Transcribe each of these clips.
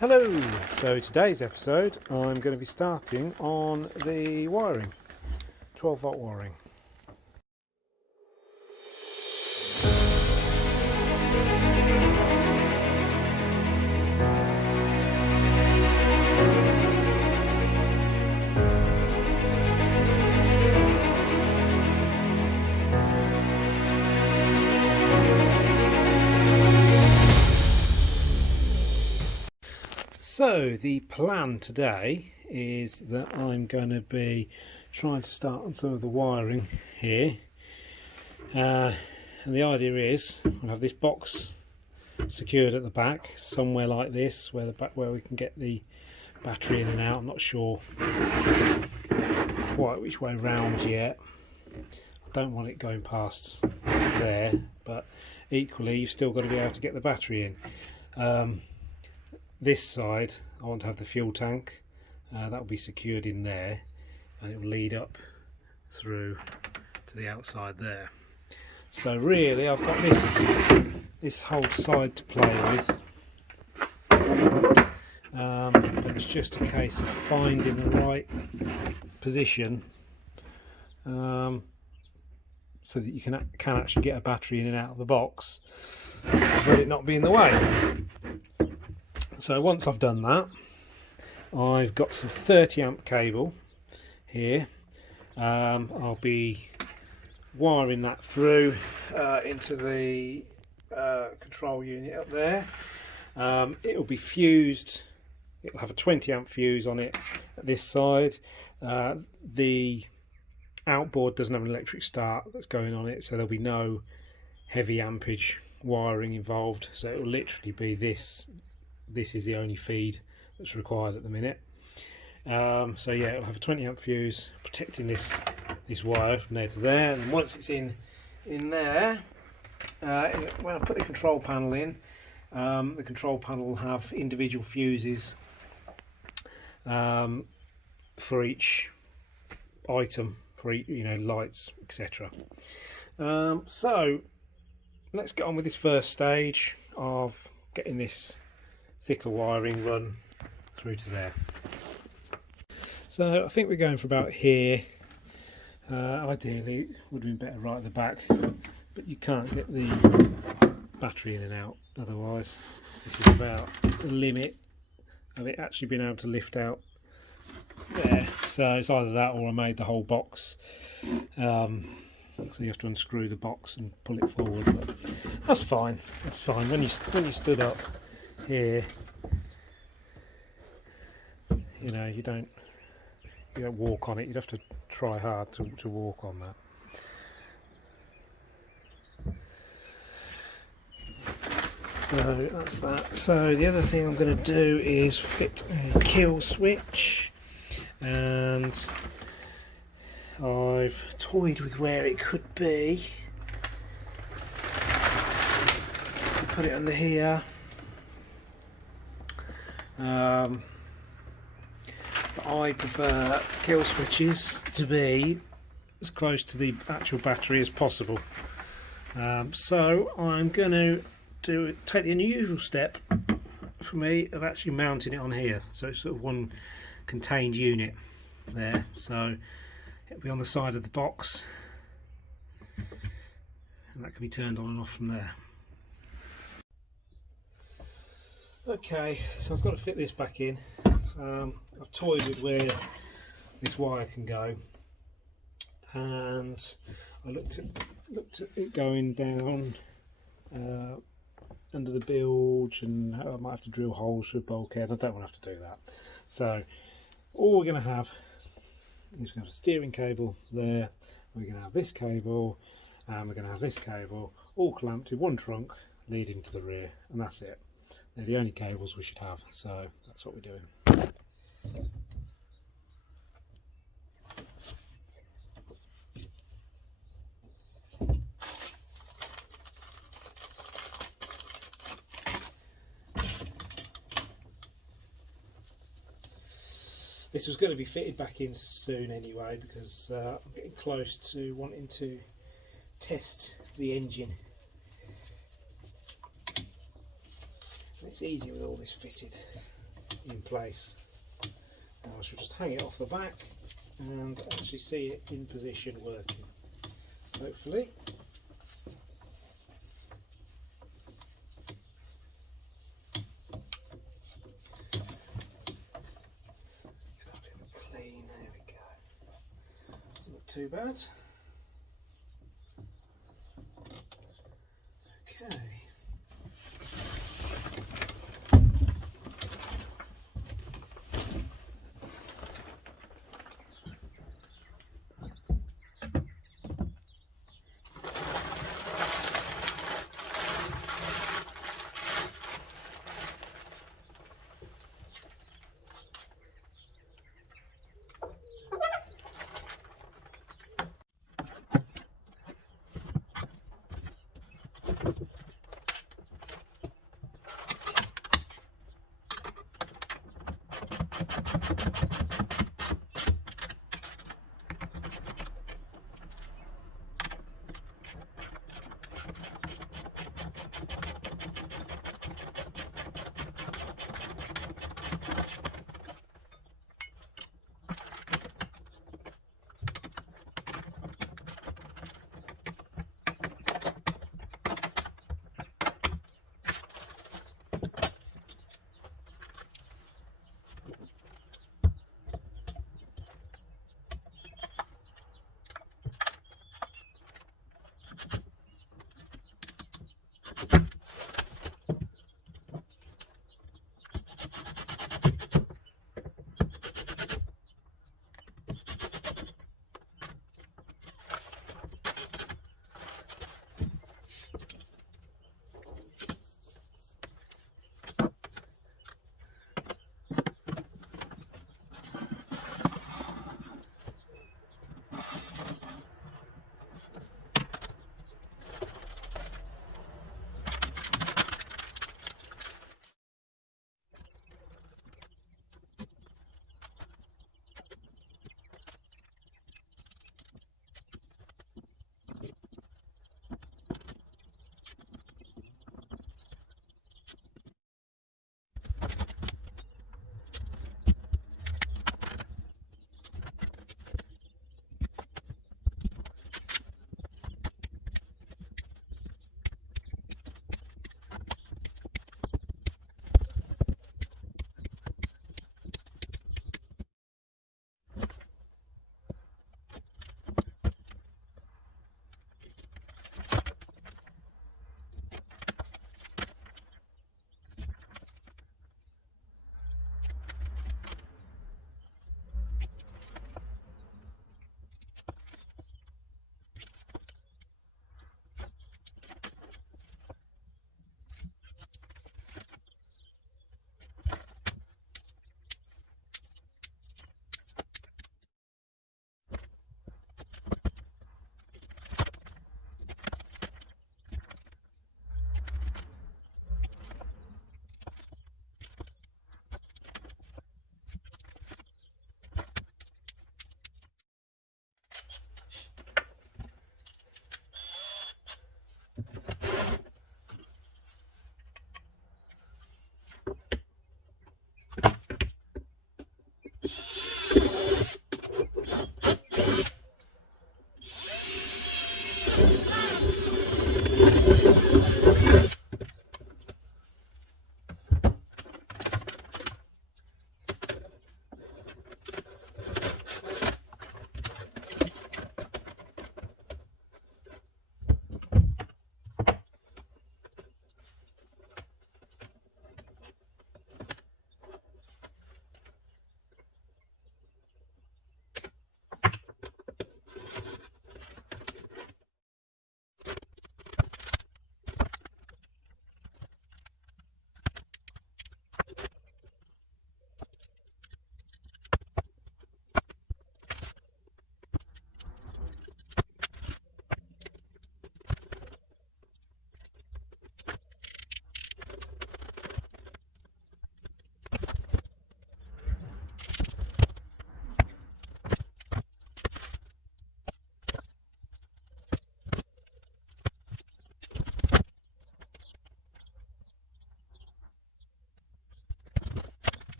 Hello! So today's episode I'm going to be starting on the wiring, 12 volt wiring. So the plan today is that I'm going to be trying to start on some of the wiring here, and the idea is we'll have this box secured at the back somewhere like this, where we can get the battery in and out. I'm not sure quite which way round yet. I don't want it going past there, but equally you've still got to be able to get the battery in. This side I want to have the fuel tank, that will be secured in there, and it will lead up through to the outside there. So really I've got this whole side to play with, but it's just a case of finding the right position so that you can actually get a battery in and out of the box, but it not be in the way. So once I've done that, I've got some 30 amp cable here. I'll be wiring that through into the control unit up there. It will be fused. It'll have a 20 amp fuse on it at this side. The outboard doesn't have an electric start that's going on it, so there'll be no heavy ampage wiring involved. So it will literally be this. This is the only feed that's required at the minute. So yeah, it'll have a 20 amp fuse protecting this wire from there to there, and once it's in there, when I put the control panel in, the control panel will have individual fuses for each item, for each, lights, etc. So let's get on with this first stage of getting this thicker wiring run through to there. So I think we're going for about here. Ideally it would have been better right at the back, but you can't get the battery in and out otherwise. This is about the limit of it actually being able to lift out there. So it's either that or I made the whole box, so you have to unscrew the box and pull it forward, but that's fine. That's fine. When you stood up here, you don't walk on it. You'd have to try hard to walk on that. So that's that. So the other thing I'm going to do is fit a kill switch, and I've toyed with where it could be. Put it under here. I prefer kill switches to be as close to the actual battery as possible. So I'm going to take the unusual step for me of actually mounting it on here. So it's sort of one contained unit there. So it'll be on the side of the box, and that can be turned on and off from there. Okay, so I've got to fit this back in. I've toyed with where this wire can go, and I looked at it going down under the bilge, and I might have to drill holes for a bulkhead. I don't want to have to do that. So all we're going to have is a steering cable there, we're going to have this cable, and we're going to have this cable all clamped in one trunk leading to the rear, and that's it. They're the only cables we should have, so that's what we're doing. This was going to be fitted back in soon anyway, because I'm getting close to wanting to test the engine. It's easier with all this fitted. in place. Now I shall just hang it off the back and actually see it in position working, hopefully. Clean, there we go. It's not too bad. Okay.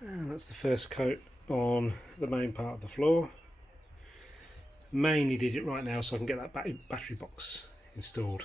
And that's the first coat on the main part of the floor. Mainly did it right now so I can get that battery box installed.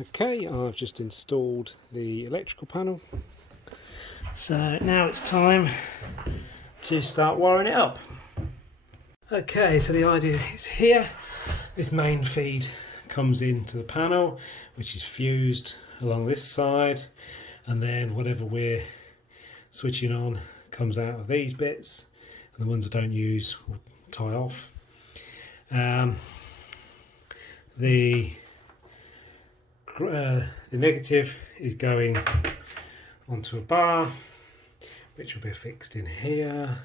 Okay, I've just installed the electrical panel. So now it's time to start wiring it up. Okay, so the idea is here. This main feed comes into the panel, which is fused along this side, and then whatever we're switching on comes out of these bits, and the ones I don't use will tie off. The negative is going onto a bar, which will be fixed in here.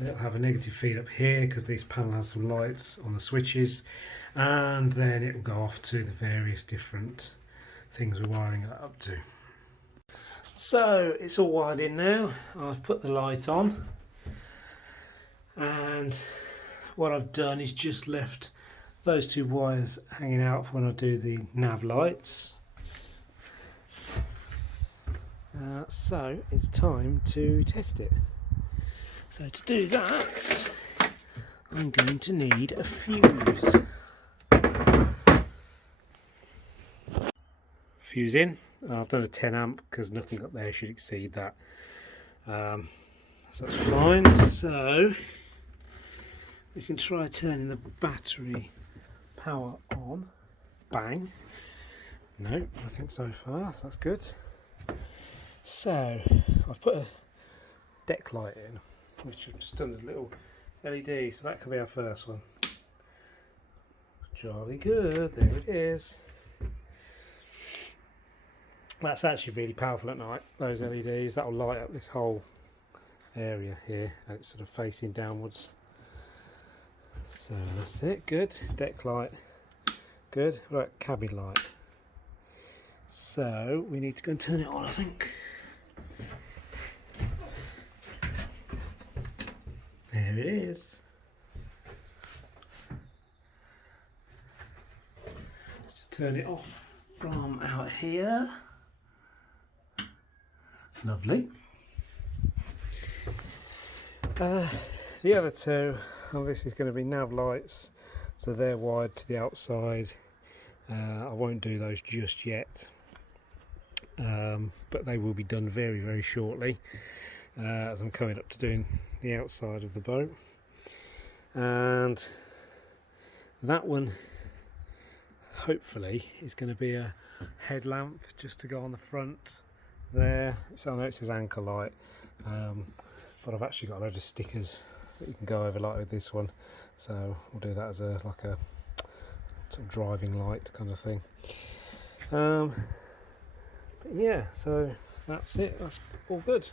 It'll have a negative feed up here because this panel has some lights on the switches, and then it will go off to the various different things we're wiring that up to. So it's all wired in now. I've put the light on, and what I've done is just left those two wires hanging out for when I do the nav lights. So it's time to test it. So to do that, I'm going to need a fuse. Fuse in. I've done a 10 amp because nothing up there should exceed that. So that's fine. So we can try turning the battery power on. Bang. No, nothing so far, so that's good. So I've put a deck light in, which I've just done a little LED, so that could be our first one. Jolly good, there it is. That's actually really powerful at night, those LEDs. That will light up this whole area here, and it's sort of facing downwards. So that's it, good. Deck light, good. Right, cabin light. So we need to go and turn it on, I think. There it is. Let's just turn it off from out here. Lovely. The other two, this is going to be nav lights, so they're wired to the outside. I won't do those just yet, but they will be done very, very shortly, as I'm coming up to doing the outside of the boat. And that one hopefully is going to be a headlamp just to go on the front there. So I know it says anchor light, but I've actually got a load of stickers that you can go over like with this one, so we'll do that as a like a sort of driving light kind of thing. But yeah, so that's it, that's all good.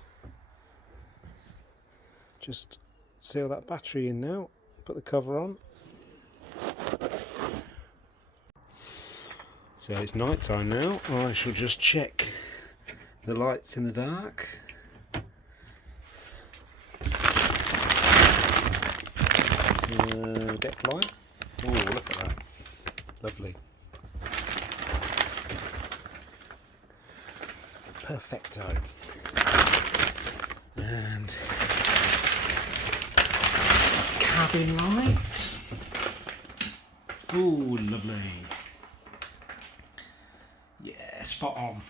Just seal that battery in now, put the cover on. So it's night time now. I shall just check the lights in the dark. So, deck light. Oh, look at that. Lovely. Perfecto. And cabin light. Oh, lovely. Yeah, spot on.